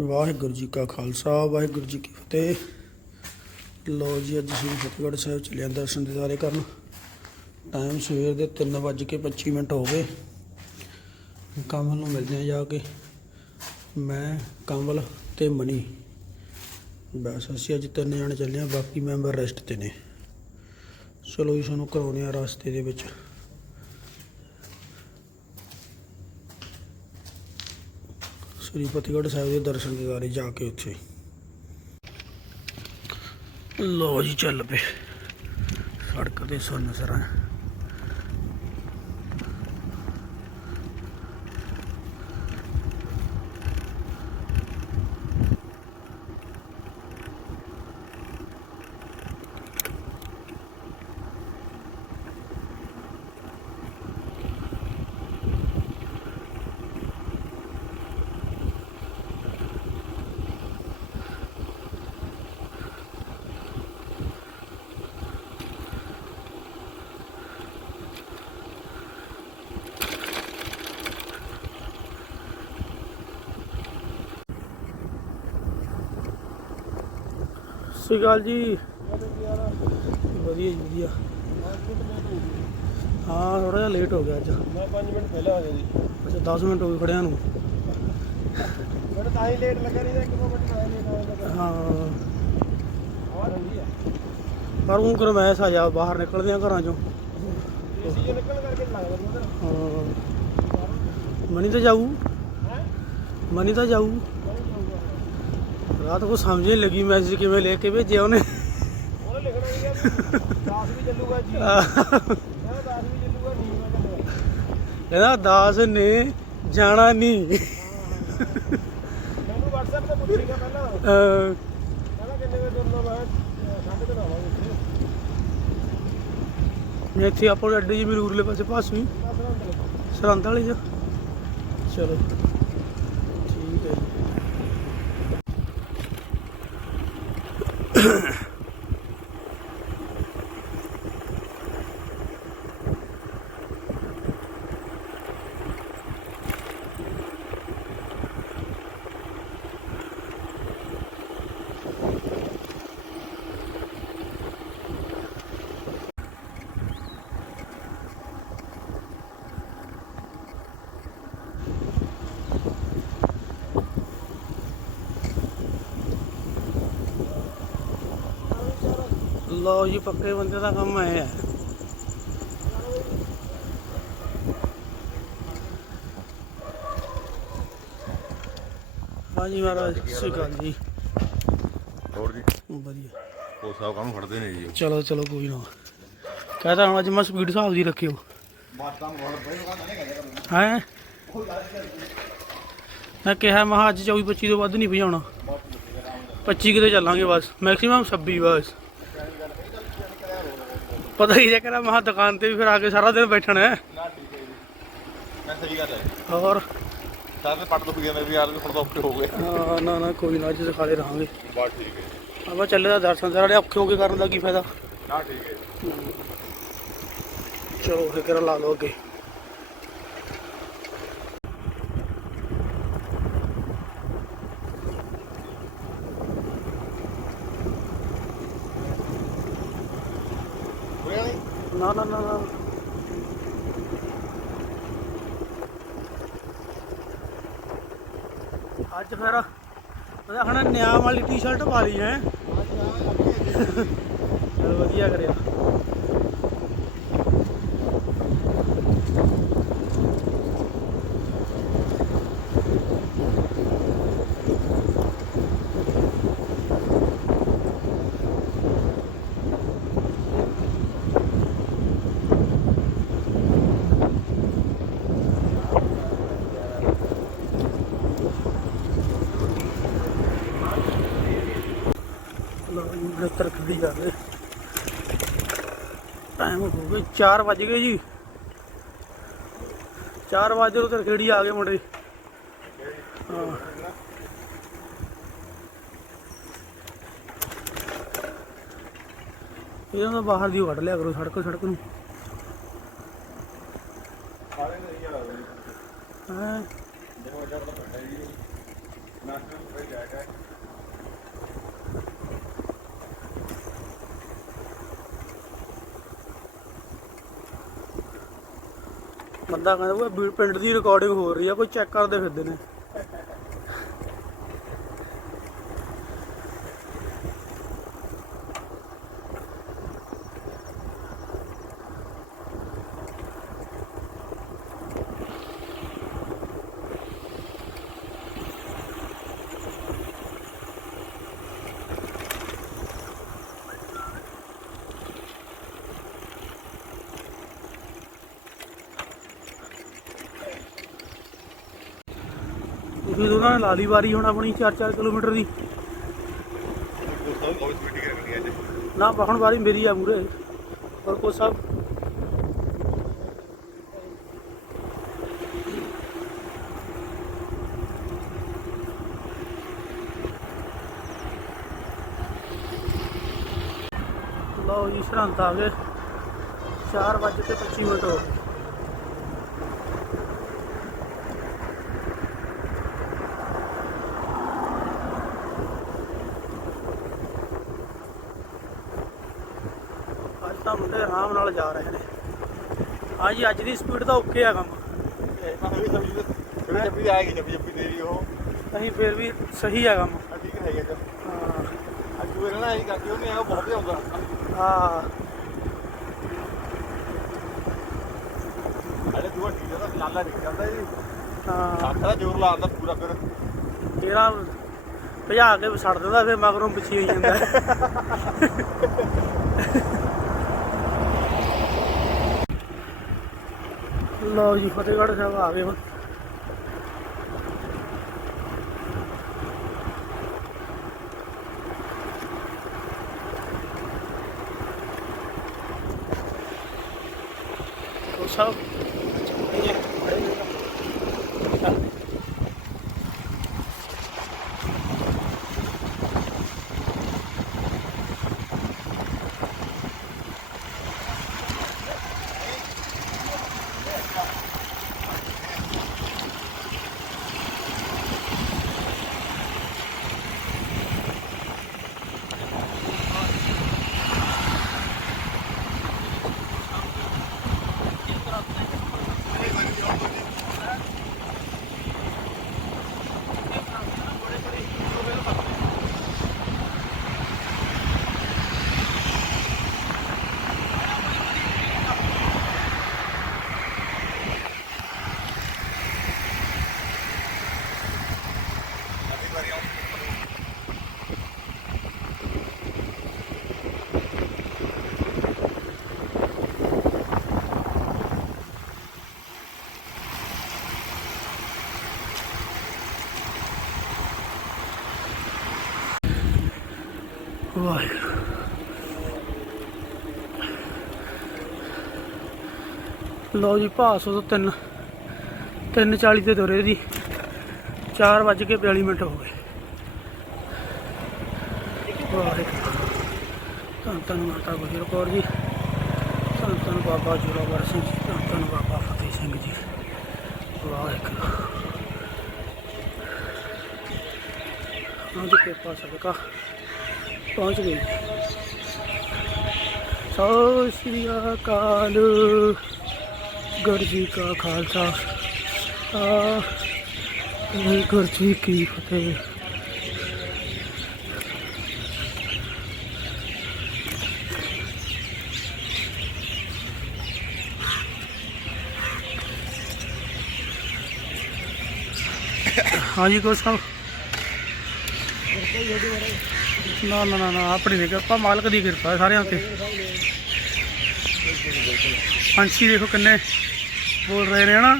ਵਾਹਿਗੁਰੂ ਜੀ ਕਾ ਖਾਲਸਾ, ਵਾਹਿਗੁਰੂ ਜੀ ਕੀ ਫਤਿਹ। ਲੋ ਜੀ, ਅੱਜ ਅਸੀਂ ਫਤਿਹਗੜ੍ਹ ਸਾਹਿਬ ਚੱਲੇ ਆਂ ਦਰਸ਼ਨ ਦਿਦਾਰੇ ਕਰਨ। ਟਾਈਮ ਸਵੇਰ ਦੇ 3:25 ਮਿੰਟ ਹੋ ਗਏ। ਕਮਲ ਨੂੰ ਮਿਲਦੇ ਆ ਜਾ ਕੇ। ਮੈਂ ਕਮਲ ਤੇ ਮਨੀ। ਬਸ, ਅਸੀਂ ਅੱਜ ਤਿੰਨ ਜਣੇ ਚੱਲੇ ਆਂ ਬਾਕੀ ਮੈਂਬਰ ਰੈਸਟ ਤੇ ਨੇ। ਚਲੋ ਜੀ, ਸਾਨੂੰ ਕਰਾਉਣੇ ਆ ਰਸਤੇ ਦੇ ਵਿੱਚ। ਸ੍ਰੀ ਫਤਿਹਗੜ੍ਹ ਸਾਹਿਬ ਦੇ ਦਰਸ਼ਨ ਦਿਦਾਰੇ ਜਾ ਕੇ ਉੱਥੇ। ਲੋ ਜੀ, ਚੱਲ ਪਏ। ਸੜਕ ਤੇ ਸੁੰਨ ਸਰਾਂ। ਸ਼੍ਰੀ ਅਕਾਲ ਜੀ। ਵਧੀਆ ਜੀ ਵਧੀਆ। ਹਾਂ ਥੋੜਾ ਜਿਹਾ ਲੇਟ ਹੋ ਗਿਆ ਅੱਜ। ਮੈਂ 5 ਮਿੰਟ ਪਹਿਲਾਂ ਆ ਗਿਆ ਜੀ। ਅੱਛਾ 10 ਮਿੰਟ ਹੋ ਗਏ ਖੜਿਆਂ ਨੂੰ। ਮੈਨੂੰ ਤਾਂ ਹੀ ਲੇਟ ਲੱਗਾ ਨਹੀਂ ਇੱਕ ਮਿੰਟ ਮੈਂ ਲੇਟ ਆ ਜਾਂਦਾ ਹਾਂ। ਪਰ ਉਹ ਗਰਮੈਸ਼ ਆ ਜਾ ਬਾਹਰ ਨਿਕਲਦੇ ਆ ਘਰਾਂ ਚੋਂ। ਏਸੀ ਜੋ ਨਿਕਲਣ ਕਰਕੇ ਲੱਗਦਾ ਮੈਨੂੰ ਹਾਂ। ਮਨੀ ਤਾਂ ਜਾਊ। ਹੈ? ਮਨੀ ਤਾਂ ਜਾਊ। ਰਾਤ ਕੋ ਸਮਝ ਨਹੀਂ ਲੱਗੀ ਮੈਸੇਜ ਕਿਵੇਂ ਲੈ ਕੇ ਭੇਜਿਆ ਉਹਨੇ। ਉਹਨੇ ਲਿਖਣਾ ਸੀਗਾ ਵੀ 10 ਵੀ ਚੱਲੂਗਾ ਜੀ। ਮੈਂ 10 ਵੀ ਚੱਲੂਗਾ ਨਹੀਂ ਮੈਂ ਚੱਲੂਗਾ ਕਹਿੰਦਾ ਦਾਸ ਨੇ ਜਾਣਾ ਨਹੀਂ ਮੈਨੂੰ WhatsApp ਤੇ ਪੁੱਛੀਗਾ ਪਹਿਲਾਂ। ਅਹ ਕਹਿੰਦਾ ਕਿੰਨੇ ਵਜੇ ਤੁਰਨਾ ਮੈਂ ਅਹ, ਸਾਢੇ ਤਿੰਨ ਆਵਾਂਗੇ ਉੱਥੇ। ਇੱਥੇ ਆਪਾਂ ਅੱਡੇ ਜੀ ਮੇਰੇ ਉਰਲੇ ਪਾਸੇ ਲੱਗੇ ਸਰਹੰਦ ਵਾਲੀ ਚ ਚਲੋ ਠੀਕ ਹੈ ਜੀ ਲਓ ਜੀ ਪੱਕੇ ਬੰਦੇ ਦਾ ਕੰਮ ਆਇਆ ਹੈ। ਹਾਂਜੀ ਮਹਾਰਾਜ ਸਤਿ ਜੀ। ਹੋਰ ਜੀ? ਵਧੀਆ। ਉਹ ਸਭ ਕੰਮ ਫੜਦੇ ਨੇ ਜੀ। ਚਲੋ ਚਲੋ ਕੋਈ ਨਾ। ਕਹਤਾ ਹੁਣ ਅੱਜ ਮੈਂ ਸਪੀਡ ਹਿਸਾਬ ਦੀ ਰੱਖਿਓ। ਹੈ? ਮੈਂ ਕਿਹਾ ਮੈਂ ਕਿਹਾ ਅੱਜ 24 25 ਤੋਂ ਵੱਧ ਨਹੀਂ ਭਜਾਉਣਾ। 25 ਕਿਤੇ ਚੱਲਾਂਗੇ ਬਸ ਮੈਕਸਿਮਮ 26 ਬਸ। ਪਤਾ ਹੀ ਜੇ ਕਰਾਂ ਮਹਾ ਦੁਕਾਨ ਤੇ ਵੀ ਫਿਰ ਆ ਕੇ ਸਾਰਾ ਦਿਨ ਬੈਠਣਾ ਹੈ। ਨਾ ਠੀਕ ਹੈ ਜੀ। ਮੈਂ ਸਹੀ ਗੱਲ ਹੈ। ਹੋਰ? ਸਾਰੇ ਪੱਟ ਦੁੱਖ ਗਿਆ ਮੇਰੇ ਯਾਰ ਵੀ ਹੁਣ ਤਾਂ ਔਖੇ ਹੋ ਗਏ। ਹਾਂ, ਨਾ ਨਾ ਕੋਈ ਨਾ ਅੱਜ ਸਿਖਾਲੇ ਰਹਾਂਗੇ। ਬਸ ਠੀਕ ਹੈ ਆਪਾਂ ਚੱਲੇ ਦਾ ਦਰਸ਼ਨ ਸਾਰੇ ਔਖੇ ਹੋ ਕੇ ਕਰਨ ਦਾ ਕੀ ਫਾਇਦਾ? ਨਾ ਠੀਕ ਹੈ ਚਲੋ ਫਿਕਰ ਲਾ ਲਓ ਅੱਗੇ ਹੋਇਆ ਨਹੀਂ ਨਾ ਨਾ ਨਾ ਨਾ ਅੱਜ ਫਿਰ ਉਹਦਾ ਹਣਾ ਨਿਆਮ ਵਾਲੀ ਟੀ-ਸ਼ਰਟ ਪਾ ਲਈ ਹੈ। ਚਲ ਵਧੀਆ ਕਰਿਆ ਲਓ ਜੀ ਬਿਹਤਰ ਖੜੀ ਕਰ ਲੈ ਟਾਈਮ ਹੋ ਗਿਆ 4 ਵਜ ਗਏ ਜੀ। 4 ਵਜੇ ਉਧਰ ਖੇੜੀ ਆ ਗਏ ਮੁੰਡੇ। ਹਾਂ। ਇਹਨਾਂ ਦਾ ਬਾਹਰ ਦੀ ਕੱਢ ਲਿਆ ਕਰੋ, ਸੜਕ ਸੜਕ ਨੂੰ ਸਾਰੇ ਨਹੀਂ ਯਾਰ ਹੈਂ ਦੇਖੋ ਜਦ ਤੱਕ ਬੈਠਾ ਜੀ ਨਾਸ਼ਤੇ ਨੂੰ ਫਿਰ ਜਾਏਗਾ ਬੰਦਾ ਕਹਿੰਦਾ ਉਹ ਪਿੰਡ ਦੀ ਰਿਕਾਰਡਿੰਗ ਹੋ ਰਹੀ ਆ ਕੋਈ ਚੈੱਕ ਕਰਦੇ ਫਿਰਦੇ ਨੇ। ਤੁਸੀਂ ਉਹਨਾਂ ਨੇ ਲਾਲੀ ਵਾਰੀ ਹੁਣ ਆਪਣੀ 4-4 ਕਿਲੋਮੀਟਰ ਦੀ। ਨਾ, ਹੁਣ ਵਾਰੀ ਮੇਰੀ ਆ ਮੂਰੇ ਹੋਰ ਕੋ ਸਭ? ਲਓ ਜੀ, ਸਰਹੰਦ ਆ ਗਏ। 4 ਵਜੇ ਤੇ 25 ਮਿੰਟ ਹੋ ਗਏ। ਮੁੰਡੇ ਆਰਾਮ ਨਾਲ ਜਾ ਰਹੇ ਨੇ। ਹਾਂਜੀ ਅੱਜ ਦੀ ਸਪੀਡ ਤਾਂ ਓਕੇ ਆ ਕੰਮ। ਮੈਂ ਵੀ ਸਮਝੀ ਥੋੜੀ ਜੱਪੀ ਆਏਗੀ ਜੱਪੀ ਜੱਪੀ ਤੇਰੀ ਉਹ। ਅਸੀਂ ਫੇਰ ਵੀ ਸਹੀ ਆ ਕੰਮ। ਆ ਠੀਕ ਹੈ ਜੀ ਹਾਂ। ਅੱਜ ਉਹ ਨਾ ਇਹ ਕਰਦੀ ਉਹਨੇ ਆ ਉਹ ਬਹੁਤ ਆਉਂਦਾ ਹਾਂ। ਅਰੇ ਦੂਆ ਠੀਕ ਹੈ ਤਾਂ ਲਾਲਾ ਨਿਕਲ ਜਾਂਦਾ ਜੀ ਹਾਂ। ਹੱਥ ਦਾ ਜ਼ੋਰ ਲਾਉਂਦਾ ਪੂਰਾ ਫਿਰ। ਤੇਰਾ ਭਜਾ ਕੇ ਛੱਡ ਦਿੰਦਾ ਫਿਰ ਮਗਰੋਂ ਪਿੱਛੇ ਹੋਈ ਜਾਂਦਾ। ਲਓ ਜੀ ਫਤਿਹਗੜ੍ਹ ਸਾਹਿਬ ਆ ਗਏ ਹੁਣ। ਉਹ ਵਾਹਿਗੁਰੂ ਲਓ ਜੀ ਭਾਸੋ ਤੋਂ 3 3:40 ਤੇ ਤੁਰੇ ਜੀ 4 ਵੱਜ ਕੇ 42 ਮਿੰਟ ਹੋ ਗਏ। ਧੰਨ ਧੰਨ ਮਾਤਾ ਗੁਜਰ ਕੌਰ ਜੀ। ਧੰਨ ਧੰਨ ਬਾਬਾ ਜੋਰਾਵਰ ਸਿੰਘ ਜੀ। ਧੰਨ ਧੰਨ ਬਾਬਾ ਫਤਿਹ ਸਿੰਘ ਜੀ। ਵਾਹਿਗੁਰੂ। ਹਾਂ ਜੀ ਕਿਰਪਾ ਸਦਕਾ। ਪਹੁੰਚ ਗਏ ਸਤਿ ਸ਼੍ਰੀ ਅਕਾਲ, ਗੁਰੂ ਕਾ ਖਾਲਸਾ। ਆ ਗੁਰੂ ਕੀ ਫਤਿਹ। ਹਾਂਜੀ ਕੋ ਸਾਹਿਬ। ਨਾ ਨਾ ਨਾ ਨਾ ਆਪਣੀ ਨਹੀਂ ਕਿਰਪਾ ਮਾਲਕ ਦੀ ਕਿਰਪਾ ਹੈ ਸਾਰਿਆਂ ਤੇ ਪੰਛੀ ਦੇਖੋ ਕਿੰਨੇ ਬੋਲ ਰਹੇ ਨੇ ਹਨਾ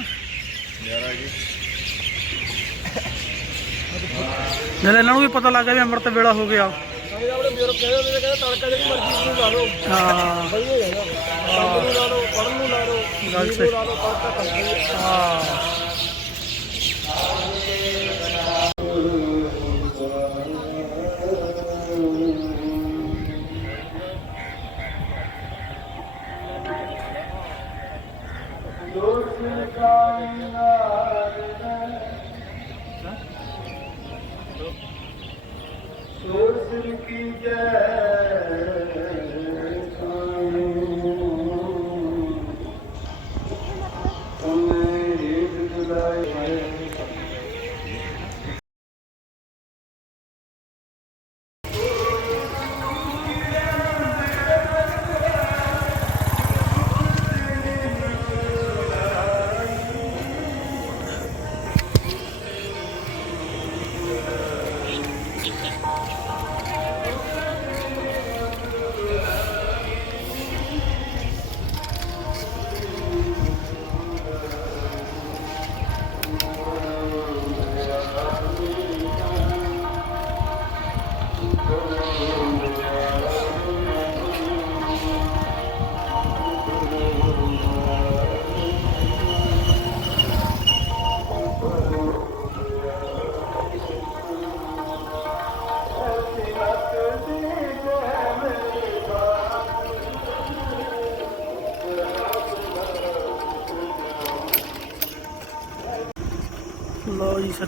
ਨਾਲੇ ਇਹਨਾਂ ਨੂੰ ਵੀ ਪਤਾ ਲੱਗ ਗਿਆ ਵੀ ਅੰਮ੍ਰਿਤ ਵੇਲਾ ਹੋ ਗਿਆ ਆਪਣੇ ਬਜ਼ੁਰਗ ਕਹਿੰਦੇ ਹੁੰਦੇ ਨੇ ਕਹਿੰਦੇ ਤੜਕਾ ਜਿਹੜੀ ਮਰਜ਼ੀ ਨੂੰ ਲਾ ਲਓ ਹਾਂ ਸਹੀ ਹੋ ਜਾਣਾ ਨੂੰ ਲਾ ਲਓ ਪੜਨ ਨੂੰ ਲਾ ਲਓ ਗੱਲ ਸਹੀ। ਨੂੰ ਲਾ ਲਓ ਤੜਕਾ ਤੜਕਾ ਹੀ ਹੈ। ਹਾਂ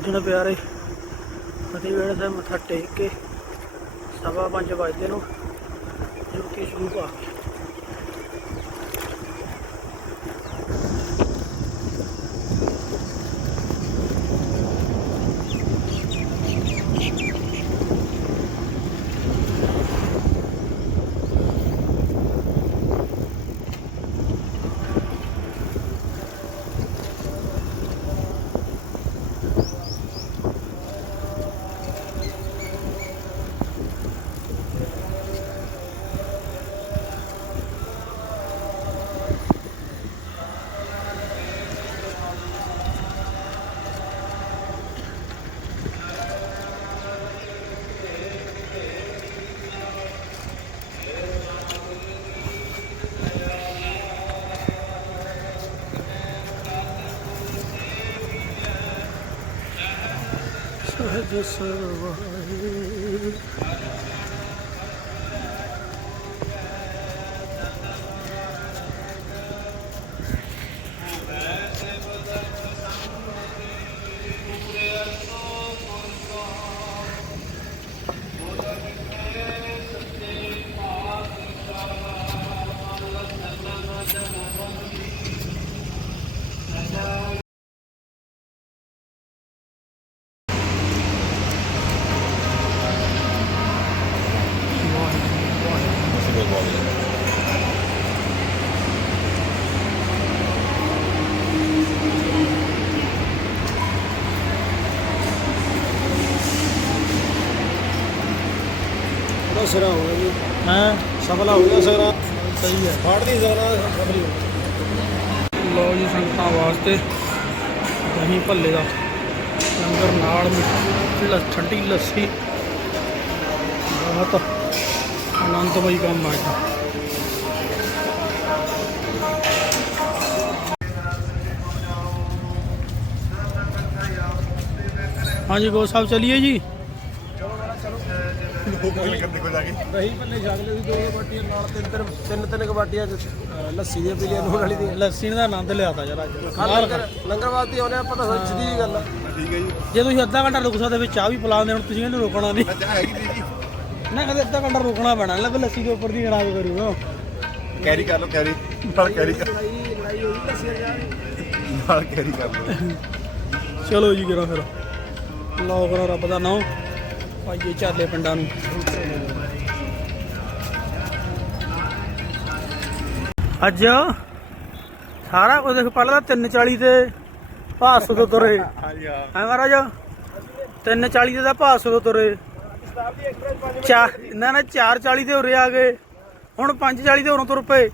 ਸੱਜਣ ਪਿਆਰੇ ਫਤਿਹਗੜ੍ਹ ਸਾਹਿਬ ਮੱਥਾ ਟੇਕ ਕੇ ਸਵਾ ਪੰਜ ਵਜੇ ਨੂੰ ਜੁੱਤੀ ਸ਼ੁਰੂ ਪਾ ਕੇ ਸਹਿਜ ਸਿਰਾ ਹੋ ਗਿਆ ਜੀ। ਹਾਂ। ਸਫਲਾ ਹੋ ਗਿਆ ਸਿਰਾ। ਸਹੀ ਹੈ। ਫਾੜ ਦੀ ਸਿਰਾ। ਸਫਲੀ ਹੋ ਲਓ ਜੀ ਸੰਗਤਾਂ ਵਾਸਤੇ। ਦਹੀਂ ਭੱਲੇ ਦਾ। ਲੰਗਰ ਨਾਲ ਮਿੱਠੀ ਲ- ਠੰਡੀ ਲੱਸੀ। ਬਹੁਤ ਆਨੰਦਮਈ ਕੰਮ ਆ ਇਹ ਹਾਂਜੀ ਗੋ ਸਾਹਿਬ ਚਲਿਏ ਜੀ ਕੋਈ ਲੱਗਣ ਦੇਖੋ ਜਾ ਕੇ ਦਹੀਂ ਭੱਲੇ ਛਕ ਲਏ ਸੀ ਦੋ ਦੋ ਬਾਟੀਆਂ ਨਾਲ ਤਿੰਨ ਤਿੰਨ ਤਿੰਨ ਤਿੰਨ ਕੁ ਬਾਟੀਆਂ ਚ, ਅਹ, ਲੱਸੀ ਦੀਆਂ ਪੀਲੀਆਂ ਨੂਣ ਵਾਲੀ ਦੀਆਂ। ਲੱਸੀ ਦਾ ਆਨੰਦ ਲਿਆਤਾ ਜਰਾ ਆਹ ਲੰਗਰ ਲੰਗਰ ਵਾਸਤੇ ਆਉਨੇ ਆਪਾਂ ਤਾਂ ਸਿੱਧੀ ਜਿਹੀ ਗੱਲ ਆ। ਠੀਕ ਹੈ ਜੀ। ਜੇ ਤੁਸੀਂ ਅੱਧਾ ਘੰਟਾ ਰੁਕ ਸਕਦੇ ਵਿੱਚ ਚਾਹ ਵੀ ਪਿਲਾਉਂਦੇ ਹੁਣ ਤੁਸੀਂ ਇਹਨੂੰ ਰੋਕਣਾ ਨਹੀਂ। ਮੈਂ ਚਾਹ ਹੈਗੀ ਸੀ ਜੀ। ਨਾ ਕਦੇ ਅੱਧਾ ਘੰਟਾ ਰੁਕਣਾ ਪੈਣਾ ਲੱਸੀ ਦੇ ਉੱਪਰ ਦੀ ਖਰਾਬ ਕਰੂਗਾ ਕੈਰੀ ਕਰ ਲਓ ਕੈਰੀ। ਨਾਲ ਕੈਰੀ ਕਰ ਲੜਾਈ ਲੜਾਈ ਹੋਈ ਲੱਸੀ ਜਾ ਨਾਲ ਕੈਰੀ ਕਰ ਲਓ। ਚਲੋ ਜੀ ਕਰਾਂ ਫਿਰ। ਲਓ ਕਰੋ ਰੱਬ ਦਾ ਨਾਮ। ਪਾਈਏ ਚਾਲੇ ਪਿੰਡਾਂ ਨੂੰ। ਅੱਜ ਸਾਰਾ ਕੁਝ ਦੇਖ ਪਹਿਲਾਂ ਤਾਂ 340 ਤੇ ਭਾਸੋ ਤੋਂ ਤੁਰੇ। ਹਾਂਜੀ ਹਾਂ। ਹੈ ਮਹਾਰਾਜ? 340 ਤੇ ਤਾਂ ਭਾਸੋ ਤੋਂ ਤੁਰੇ। ਚਾਰ ਨਾ ਨਾ 440 ਤੇ ਉਰੇ ਆ ਗਏ। ਹੁਣ 540 ਤੇ ਉਰੋਂ ਤੁਰ ਪਏ।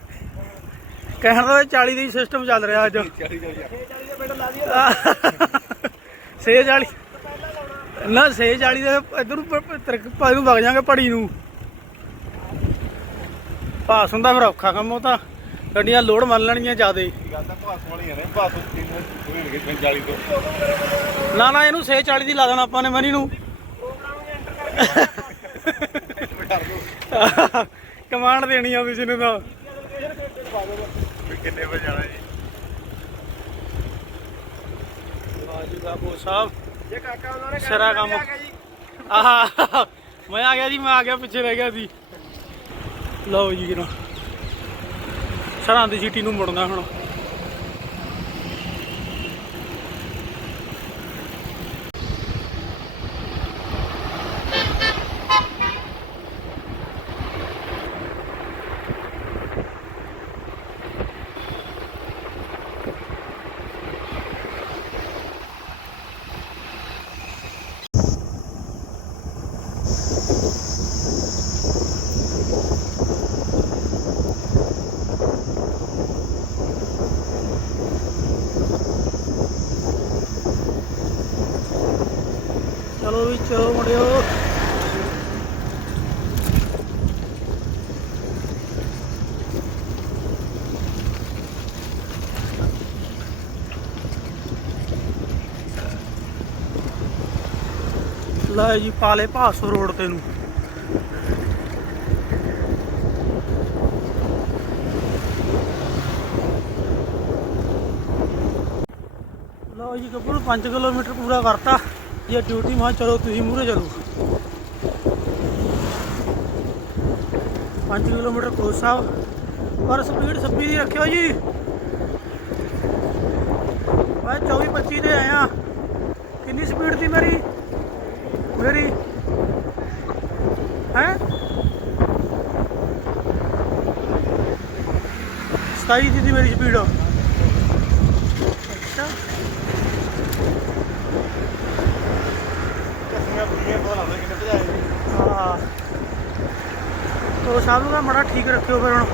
ਕਹਿਣ ਦਾ 40 ਦੀ ਸਿਸਟਮ ਚੱਲ ਰਿਹਾ ਅੱਜ। ਕੈਰੀ ਕਰੀ ਜਾ 40 ਦੇ ਮਿੰਟ ਲਾ ਦਈਏ ਸੇ 40 ਨਾ ਸੇ 40 ਦੇ ਇਧਰ ਪਾਈ ਨੂੰ ਵਗ ਜਾਾਂਗੇ ਪੜੀ ਨੂੰ। ਪਾਸ ਹੁੰਦਾ ਫਿਰ ਔਖਾ ਕੰਮ ਉਹ ਤਾਂ। ਗੱਡੀਆਂ ਲੋਡ ਮੰਨ ਲੈਣਗੀਆਂ ਜਿਆਦੇ। ਨੇ ਭਾਸ ਤਿੰਨ ਹੋਏ ਹੋਣਗੇ 40 ਤੋਂ ਨਾ ਨਾ ਇਹਨੂੰ ਸੇ 40 ਦੀ ਲਾ ਦੇਣਾ ਆਪਾਂ ਨੇ ਮਨੀ ਨੂੰ। ਕਮਾਂਡ ਦੇਣੀ ਆ ਤੁਸੀਂ ਨੂੰ ਤਾਂ। ਕਿੰਨੇ ਵਜੇ ਜਾਣਾ ਜੀ? ਬਾਜੂ ਬਾਬੂ ਸਾਹਿਬ। ਜੇ ਕਾਕਾ ਉਹਨਾਂ ਨੇ ਸਿਰਾ ਕੰਮ। ਆਹ ਮੈਂ ਆ ਗਿਆ ਜੀ ਮੈਂ ਆ ਗਿਆ ਪਿੱਛੇ ਰਹਿ ਗਿਆ ਸੀ ਲਓ ਜੀ ਕਿਰਾ ਸਰਾਂ ਦੀ ਸਿਟੀ ਨੂੰ ਮੁੜਨਾ ਹੁਣ ਚਲੋ ਵੀ ਚਲੋ ਮੁੰਡਿਓ ਲੈ ਜੀ ਪਾਲੇ ਭਾਸੋ ਰੋਡ ਤੇ ਨੂੰ। ਲਓ ਜੀ ਗੱਭਰੂ 5 ਕਿਲੋਮੀਟਰ ਪੂਰਾ ਕਰਤਾ। ਜੇ ਡਿਊਟੀ ਮਾ ਚਲੋ ਤੁਸੀਂ ਮੂਹਰੇ ਚਲੋ। 5 ਕਿਲੋਮੀਟਰ ਕੋਸ ਸਾਹਿਬ। ਪਰ ਸਪੀਡ 26 ਦੀ ਰੱਖਿਓ ਜੀ। ਮੈਂ 24 25 ਤੇ ਆਇਆ। ਕਿੰਨੀ ਸਪੀਡ ਸੀ ਮੇਰੀ? ਮੇਰੀ ਹੈ? 27 ਦੀ ਸੀ ਮੇਰੀ ਸਪੀਡ ਅੱਛਾ। ਕੱਸੀਆਂ ਹਾਂ ਤੋ ਸਾਨੂੰ ਦਾ ਮੜਾ ਠੀਕ ਰੱਖਿਓ ਫਿਰ ਹੁਣ।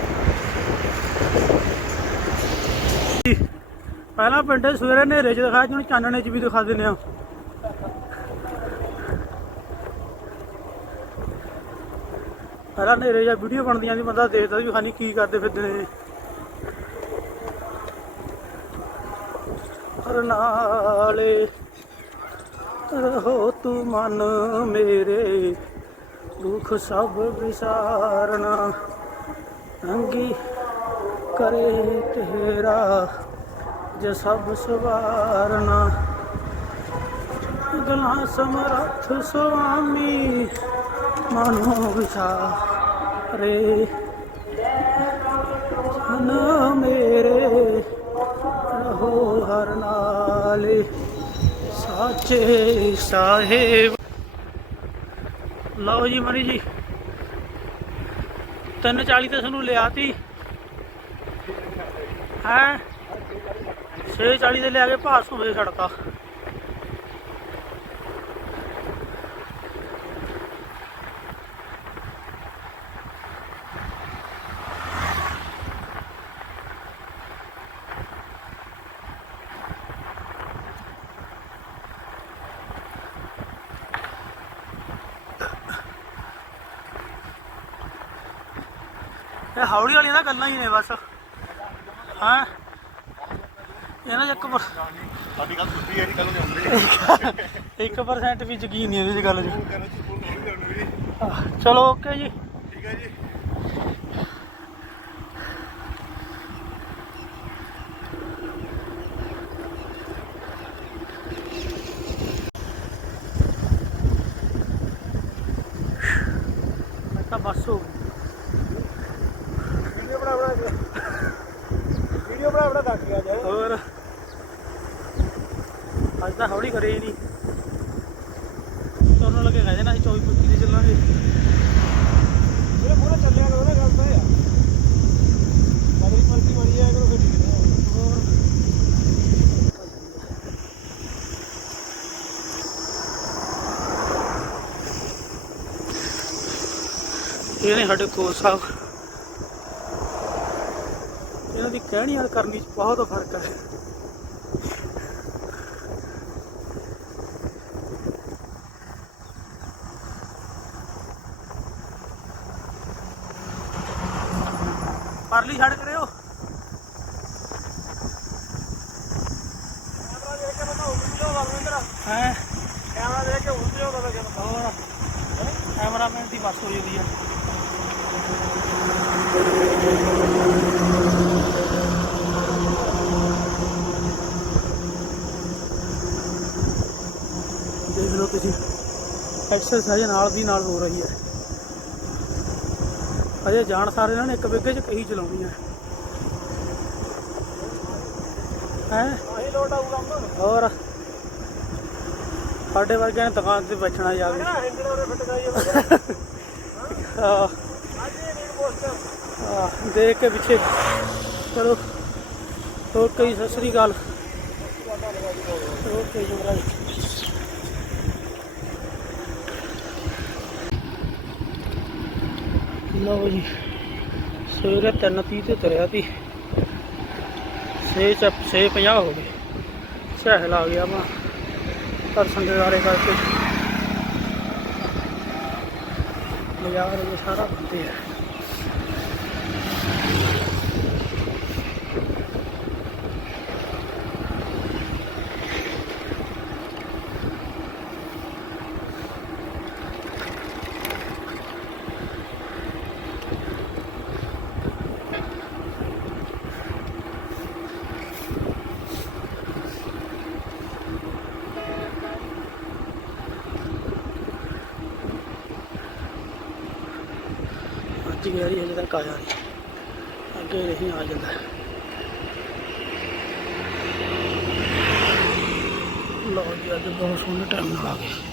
ਪਹਿਲਾਂ ਪਿੰਡੇ ਸਵੇਰੇ ਹਨੇਰੇ 'ਚ ਦਿਖਾਇਆ ਜਿਹਨੂੰ ਚਾਨਣੇ 'ਚ ਵੀ ਦਿਖਾ ਦਿੰਦੇ ਆ। ਪਹਿਲਾਂ ਹਨੇਰੇ ਜਾਂ ਵੀਡੀਓ ਬਣਦੀਆਂ ਸੀ, ਬੰਦਾ ਦੇਖਦਾ ਵੀ ਖਾਨੀ ਕੀ ਕਰਦੇ ਫਿਰਦੇ ਨੇ। ਨਾਲੇ ਰਹੋ ਤੂੰ ਮਨ ਮੇਰੇ, ਦੁੱਖ ਸਭ ਵਿਸਾਰਨਾ। ਅੰਗੀ ਕਰੇ ਤੇਰਾ, ਜੇ ਸਭ ਸਵਾਰਨਾ। ਗਲਾ ਸਮਰੱਥ ਸੁਆਮੀ ਮਨੋ ਵਿਚਾਰੇ ਹਨ ਮੇਰੇ, ਰਹੋ ਹਰ ਨਾਲੇ। ਸਾਚੇ ਸਾਹਿਬ। ਲਓ ਜੀ ਮਰੀ ਜੀ 340 ਤੇ ਸਾਨੂੰ ਲਿਆਤੀ। ਹੈ? 640 ਤੇ ਲਿਆ ਕੇ ਭਾਸ ਹੋਵੇ ਸੜਕਾ ਇਹ ਹੌਲੀ ਵਾਲੀਆਂ ਤਾਂ ਗੱਲਾਂ ਹੀ ਨੇ ਬਸ। ਹਾਂ? ਇਹਨਾਂ 'ਚ ਇੱਕ ਪਰ- ਸਾਡੀ ਗੱਲ ਸੁੱਤੀ ਹੈ ਨਹੀਂ ਕੱਲ ਨੂੰ ਜਾਂਦੇ 1% ਵੀ ਯਕੀਨ ਨਹੀਂ ਇਹਦੇ 'ਚ ਗੱਲ ਆਹ, ਚਲੋ ਓਕੇ ਜੀ। ਠੀਕ ਹੈ ਜੀ ਮੈਂ ਤਾਂ ਬੱਸ ਹੋ ਗਈ। ਵੀਡੀਓ ਬਣਾ ਬਣਾ ਕੇ ਵੀਡੀਓ ਬਣਾ ਬਣਾ ਦੱਸ ਗਿਆ ਜਾਏ ਹੋਰ ਅੱਜ ਤਾਂ ਹੌਲੀ ਕਰੇ ਹੀ ਨਹੀਂ। ਤੁਰਨ ਲੱਗੇ ਕਹਿੰਦੇ ਨਾ ਅਸੀਂ 24 25 ਤੇ ਚੱਲਾਂਗੇ। ਚੱਲਿਆ ਕਰੋ ਨਾ ਗੱਲ ਤਾਂ ਕਰੋ ਫਿਰ ਇਹ ਨੇ ਸਾਡੇ ਕੋਲ ਸਾਹਿਬ ਇਹਨਾਂ ਦੀ ਕਹਿਣੀ ਔਰ ਕਰਨੀ ਚ ਬਹੁਤ ਫ਼ਰਕ ਹੈ ਪਰਲੀ ਛੱਡ ਕਰਿਓ ਕੈਮਰਾ ਦੇਖ ਕੇ ਬੰਦਾ ਉੱਡ ਜਾਓ ਵਰਵਿੰਦਰ ਹੈ ਕੈਮਰਾ ਦੇਖ ਕੇ ਉੱਡ ਜਾਓ ਬੰਦਾ ਕਿਵੇਂ ਹੋਰ ਕੈਮਰਾਮੈਨ ਦੀ ਬੱਸ ਹੋ ਜਾਂਦੀ ਹੈ ਦੇਖ ਲਓ ਤੁਸੀਂ ਐਕਸਰਸਾਈਜ਼ ਨਾਲ ਦੀ ਨਾਲ ਹੋ ਰਹੀ ਹੈ। ਅਜੇ ਜਾਣ ਸਾਰੇ ਇਹਨਾਂ ਨੇ ਇੱਕ ਵਿਗੇ 'ਚ ਕਹੀ ਚਲਾਉਣੀ ਹੈ। ਹੈ? ਆਹੀ ਲੋਟ ਆਊ ਕੰਮ ਹੋਰ? ਸਾਡੇ ਵਰਗਿਆਂ ਨੇ ਦੁਕਾਨ ਤੇ ਬੈਠਣਾ ਜਾ ਕੇ ਨਾ ਹੈਂਡਲ ਉਹਨੇ ਫਿੱਟ ਕਰਾਈ ਆ ਆਹ, ਅੱਜ ਇਹ ਨੀਡ ਪੋਸਟਰ ਆਹ, ਦੇਖ ਕੇ ਪਿੱਛੇ। ਚਲੋ ਓਕੇ ਜੀ, ਸਤਿ ਸ੍ਰੀ ਅਕਾਲ। ਓਕੇ ਜੀ। ਲਓ ਜੀ, ਸਵੇਰੇ 3:30 ਤੇ ਤੁਰਿਆ ਸੀ। 6 ਚ 6:50 ਹੋ ਗਏ। ਸਹਿਲ ਆ ਗਿਆ ਮੈਂ ਪਰ ਦੇ ਕਰਕੇ। ਬਾਜ਼ਾਰ ਇਹ ਸਾਰਾ ਬੰਦੇ ਆ। ਅੱਜ ਹਜੇ ਤੱਕ ਆਇਆ ਨਹੀਂ। ਅੱਗੇ ਨਹੀਂ ਆ ਜਾਂਦਾ। ਲਓ ਜੀ, ਅੱਜ ਬਹੁਤ ਸੋਹਣੇ ਟਾਈਮ ਨਾਲ ਆ ਗਏ।